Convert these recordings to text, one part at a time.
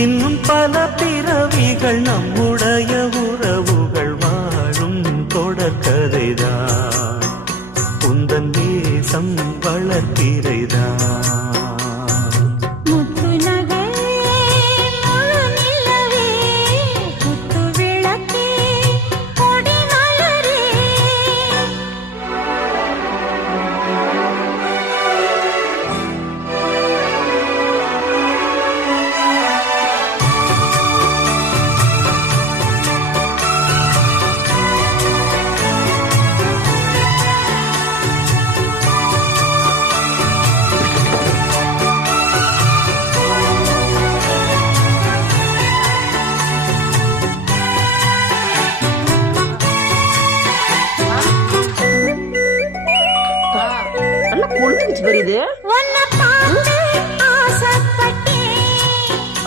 இன்னும் பல பிறவிகள் நம்முடைய உறவுகள் வாழும் தொடர்கதைதான். உந்தன் தேசம் வளர்த்திரைதான்.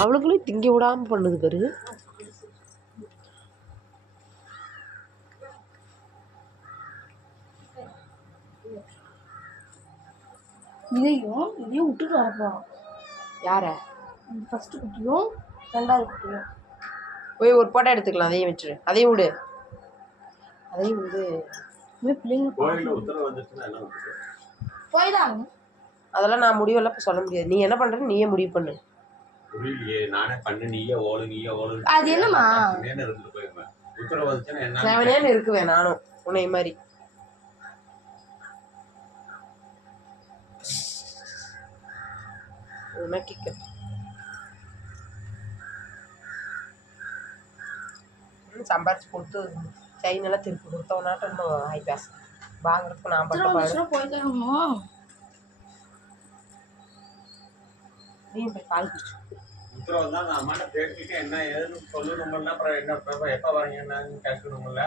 அவளுக்குள்ளே திங்க விடாம பண்ணுது பாரு. இதையும் விட்டுட்டு வரப்போம். யார? ஃபர்ஸ்ட் குட்டியும் ரெண்டாவது குட்டியும் போய் ஒரு போட்டோ எடுத்துக்கலாம். அதையும் வச்சுரு. அதையும் விடு. அதையும் வந்து பிள்ளைங்க போய்தான். அதெல்லாம் நான் முடிவெல்லாம் சொல்ல முடியாது. நீ என்ன பண்ற நீயே முடிவு பண்ணு. நானே பண்ணு. நீயே ஓடு. அது என்னமா செவனேன்னு இருக்குவேன் நானும் உன்னை மாதிரி. சம்பாரிச்சு கொடுத்து செயின் எல்லாம் திருப்பி கொடுத்தவனாட்ட நம்ம வாய் பேச வாங்குறதுக்கு நான் பட்ட போய்தான். நீ போய் பால் குடிச்சு உத்தரவு தான். நான் அம்மாட்ட பேசிட்டு என்ன ஏதுன்னு சொல்லணும்ல. அப்புறம் என்ன எப்போ வரீங்க என்னன்னு கேட்கணும்ல.